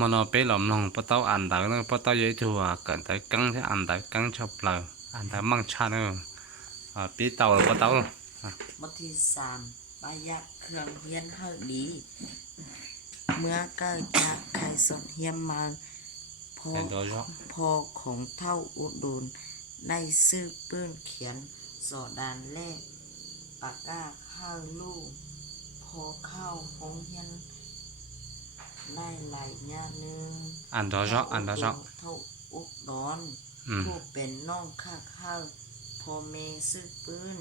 mà nó bé lỏng lòng bắt tao ăn đào nó bắt tao dễ thua cần tới căng thế ăn tới căng chọc lờ ăn tới mang cha nữa bé tàu là bắt tao บทที่สามประหยัดเครื่องเฮียนให้ดี เมื่อเกิดจากใครสนเฮียมมาพอ เห็นตัวชอบ พอของเท่าอุดรได้ซื้อปืนเขียนสอดานแรกปากกาข้าวลูกพอเข้าห้องเฮียนได้หลายญาหนึ่ง ăn đó chó ăn đó chó เท่าอุดร ừ ผู้เป็นน้องข้าข้าวพอเมซื้อปืน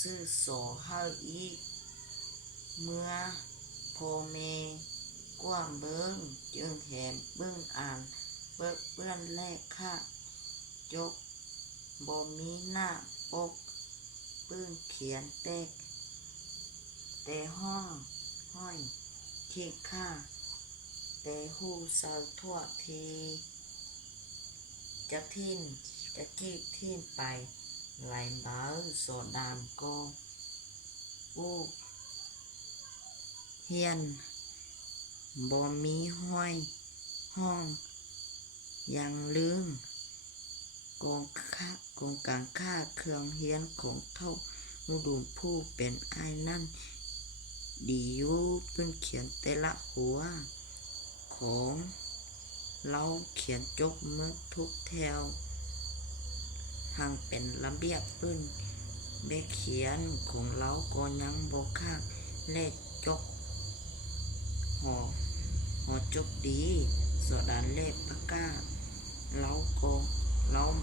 ซื้อสอห้าอีก เมื่อพอเมกว้างเบิ้งจึงแถมเบิ้งอ่านเบิ้งเปื้อนแรกค่ะจกบ่มีหน้าปกปื้นเขียนแตกแต่ห้องห้อยที่ค่าแต่หูเสาทั่วทีจะทิ้นจะกีบทิ้นไปไหลเบาโซดามก็อู้เฮียนบ่มีห้อยห้องยังลืมกองกลางค่าเครื่องเฮียนของเท่าอุดมผู้เป็นอ้ายนั่นดีอยู่เพิ่นเขียนแต่ละหัวของเราเขียนจกเมื่อทุกแถวห่างเป็นระเบียบปื้นเบเขียนของเราก็ยังบ่ข้างเลขจกหอจกดีสอดานเลขปากกาเรา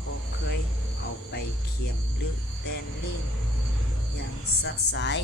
บ่เคยเอาไปเขียมหรือแตนเล่นอย่างสักสาย